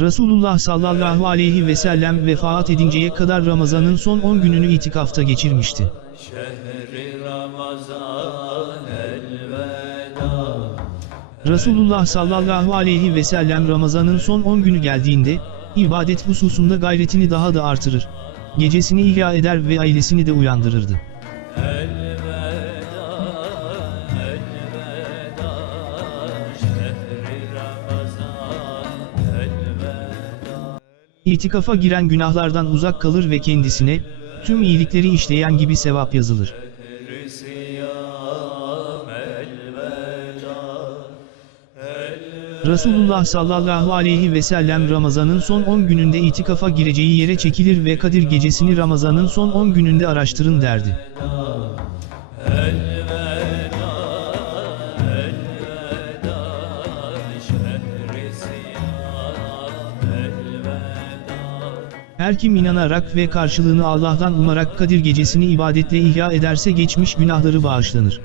Resulullah sallallahu aleyhi ve sellem vefat edinceye kadar Ramazan'ın son 10 gününü itikafta geçirmişti. Resulullah sallallahu aleyhi ve sellem Ramazan'ın son 10 günü geldiğinde, ibadet hususunda gayretini daha da artırır. Gecesini ihya eder ve ailesini de uyandırırdı. İtikafa giren günahlardan uzak kalır ve kendisine, tüm iyilikleri işleyen gibi sevap yazılır. Resulullah sallallahu aleyhi ve sellem Ramazan'ın son 10 gününde itikafa gireceği yere çekilir ve Kadir gecesini Ramazan'ın son 10 gününde araştırın derdi. Her kim inanarak ve karşılığını Allah'tan umarak Kadir gecesini ibadetle ihya ederse geçmiş günahları bağışlanır.